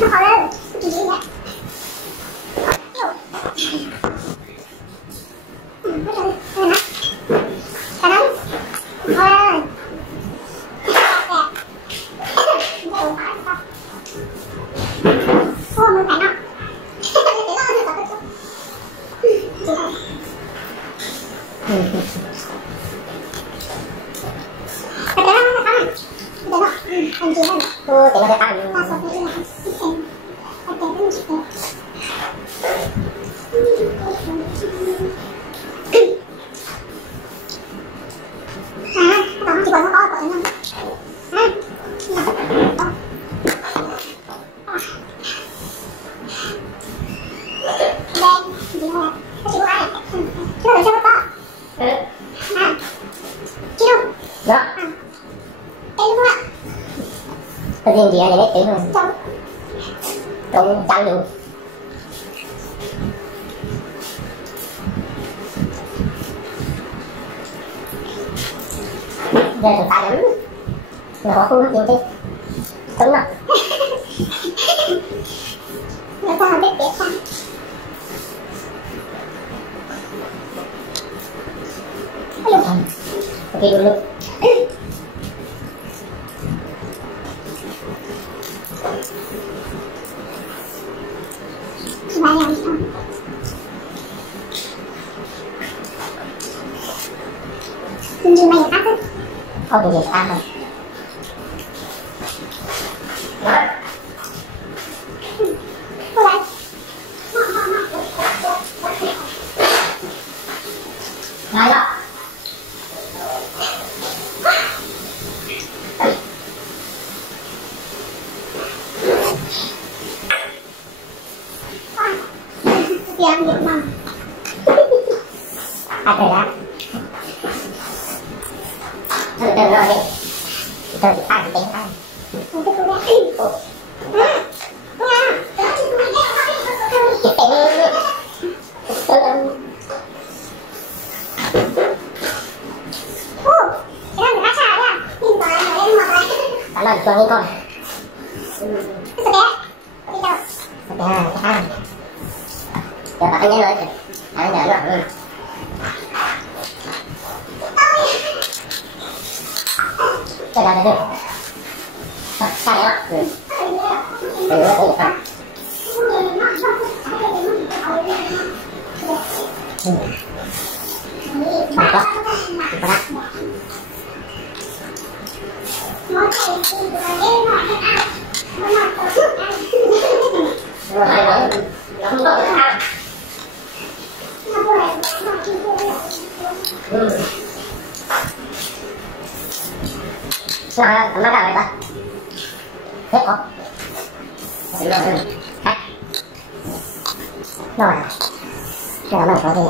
Nó khó lên. Cái gì vậy? Bắt đầu đi. Nè. Cả đó. Thôi. Ô, mình phải nào. Cô thì nó sẽ tăng. Chỉ còn nó có của nó. Đó. Tự nhiên chị này lấy tiền luôn. Trộn chăn luôn. Giờ tụi ta lắm. Nó khó không nhiều chứ. Đúng rồi. Nó ta biết biết sao. Ok luôn luôn. Bài làm sao? Nhìn mày khác đấy. Không được ăn rồi. Cô bạn. Này đó. Làm việc mà. Ai cười đó. Từ từ rồi đi. Từ từ ăn tính ăn. Không thích cô bé. Chị tỉnh. Ô, cái đó người ta xài đấy à? Nhìn vào là lên mặt này. Cảm ơn Phương Nghi con. Cái sợi bé. Đi đâu? Ok, ăn. Giờ bạn nhớ lên. Anh nhớ rồi. Cái đó là được. Sao đấy ạ? Được rồi. Sao nó ra vậy ta? Hết không? Rồi. Rồi. Cái đó là có gì?